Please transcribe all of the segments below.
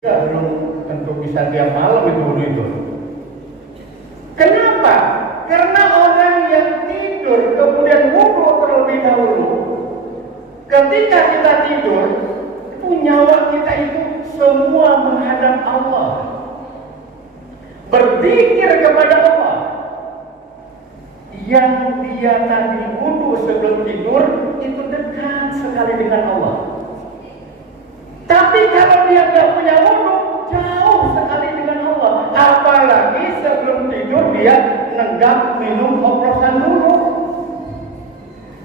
Ya, belum tentu bisa tiap malam itu. Kenapa? Karena orang yang tidur kemudian wudu terlebih dahulu. Ketika kita tidur, itu nyawa kita itu semua menghadap Allah, berzikir kepada Allah. Yang dia tadi wudu sebelum tidur itu dekat sekali dengan Allah. Tapi kalau dia nggak punya wudu, jauh sekali dengan Allah. Apalagi sebelum tidur dia nenggak minum oplosan dulu.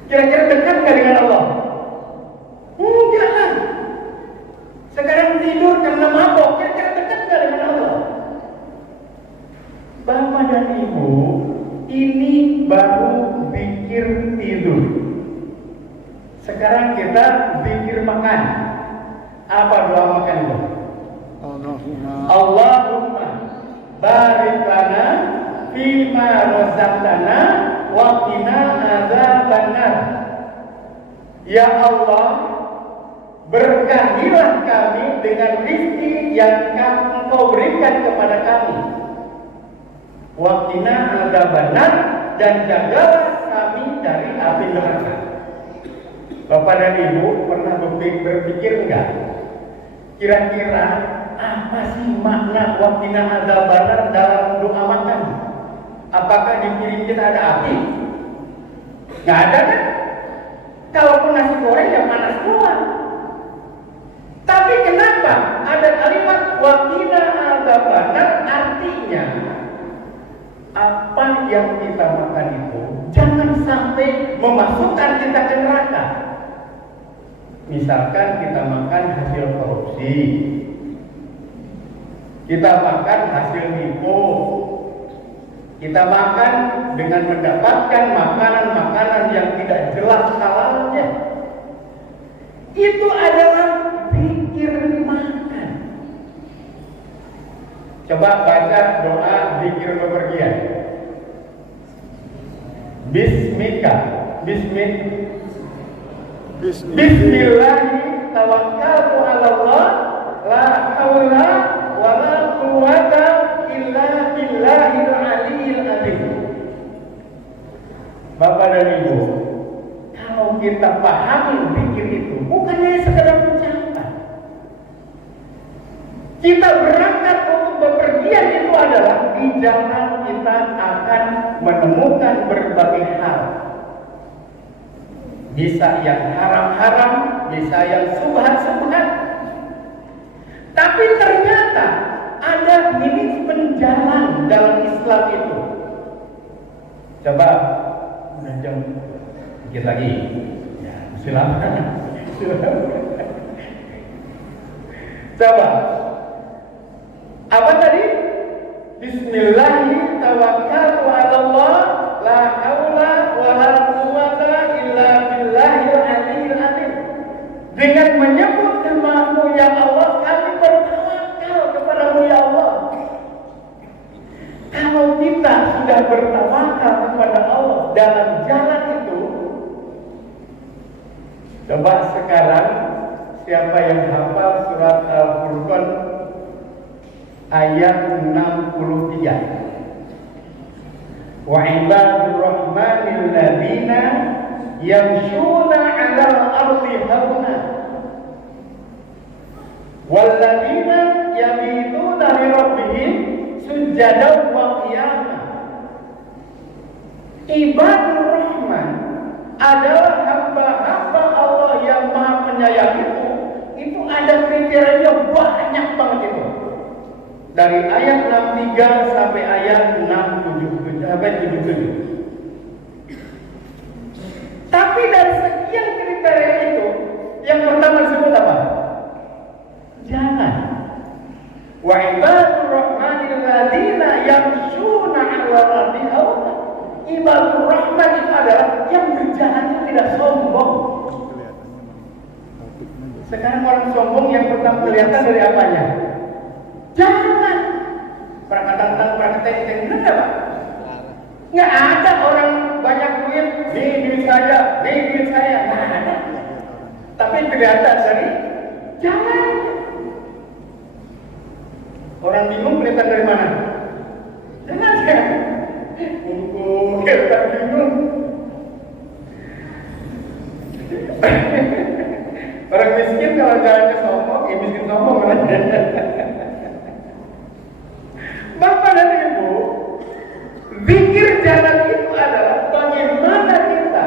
Kira-kira dekat nggak dengan Allah? Enggak lah. Sekarang tidur karena mabok, kira-kira dekat nggak dengan Allah? Bapak dan Ibu, ini baru zikir tidur. Sekarang kita zikir makan. Apa doa makan itu? Allahumma barik lana fima razaqtana wa qina adzabannar. Ya Allah, berkahilah kami dengan rezeki yang Engkau berikan kepada kami. Wa qina adzabannar, dan jagalah kami dari api neraka. Bapak dan Ibu pernah berpikir enggak? Kira-kira apa sih makna waqina adzabannar dalam doa makan? Apakah di piring kita ada api? Nggak ada kan? Kalaupun nasi goreng ya panas doang. Tapi kenapa ada kalimat waqina adzabannar? Artinya apa yang kita makan itu jangan sampai memasukkan kita ke neraka. Misalkan kita makan hasil korupsi, kita makan hasil nipu, kita makan dengan mendapatkan makanan-makanan yang tidak jelas halalnya. Itu adalah zikir makan. Coba baca doa zikir bepergian. Bismillahi tawakkaltu ala Allah, la haula wa la quwwata illa billahil aliyyil azim. Bapak dan Ibu, kalau kita pahami zikir itu bukannya sekedar ucapan. Kita berangkat untuk bepergian itu adalah di jalan kita akan menemukan berbagai hal. Bisa yang haram-haram, bisa yang subhat-subhat. Tapi ternyata ada manajemen jalan dalam Islam itu. Coba jam dikit lagi. Ya, silakan. Coba. Apa tadi? Bismillahi tawakkaltu ala Allah, la haula wa la quwwata illa billahil aliyyil azim. Dengan menyebut nama-Mu ya Allah, kami bertawakal kepada-Mu ya Allah. Kalau kita sudah bertawakal kepada Allah dalam jalan itu, coba sekarang siapa yang hafal surat Al-Furqan ayat 63. Wa ibadur rahmanil ladzina yamshuna 'alal ardi hauna wal ladzina yabituna li rabbihim sujadan wa qiyama. Ibadur rahman adalah hamba-hamba Allah yang Maha Penyayang itu ada kriterianya banyak banget itu. Dari ayat 63 sampai ayat 67 sampai 77. Tapi dari sekian kriteria itu, yang pertama disebut apa? Jalan. Wa ibadur rahmanil ladzina yamshuna 'alal ardi hauna. Ibadur rahman itu adalah yang berjalannya tidak sombong. Sekarang orang sombong yang pertama kelihatan dari apanya? Jangan praktek benar nggak Pak? Nggak ada orang banyak duit, nih duit saya, nggak ada. Tapi kelihatan dari jalan. Orang bingung kelihatan dari mana? Jangan ya. Kelihatan bingung. Orang miskin kalau jalannya sombong, ya miskin sombong aja. Bapak dan Ibu, zikir jalan itu adalah bagaimana kita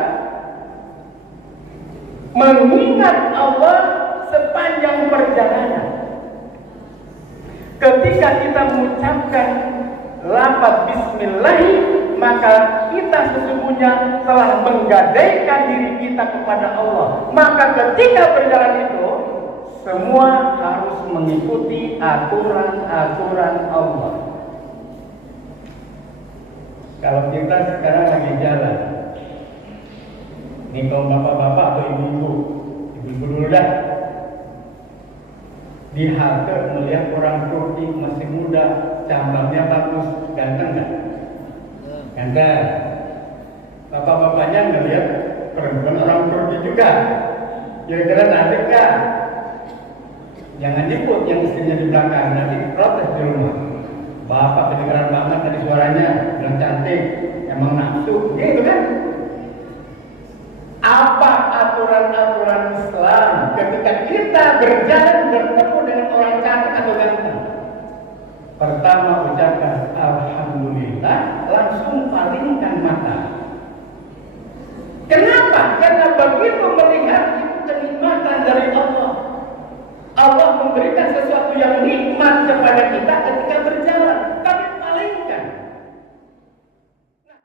mengingat Allah sepanjang perjalanan. Ketika kita mengucapkan lafaz bismillah, maka kita sesungguhnya telah menggadaikan diri kita kepada Allah. Maka ketika berjalan itu, semua harus mengikuti aturan-aturan Allah. Kalau kita sekarang lagi jalan, nih kaum bapak-bapak atau ibu-ibu dulu dah, di halte melihat orang Turki masih muda, cambarnya bagus, ganteng nggak? Ganteng. Bapak-bapaknya ngelihat perempuan orang Turki juga, kira-kira nanti nggak? Jangan jemput yang istrinya di belakang, nanti protes di rumah. Bapak kedengeran banget tadi suaranya, bilang cantik, emang nafsu, gitu kan? Apa aturan-aturan Islam ketika kita berjalan bertemu dengan orang cantik atau ganteng? Pertama ucapkan Alhamdulillah, langsung palingkan mata.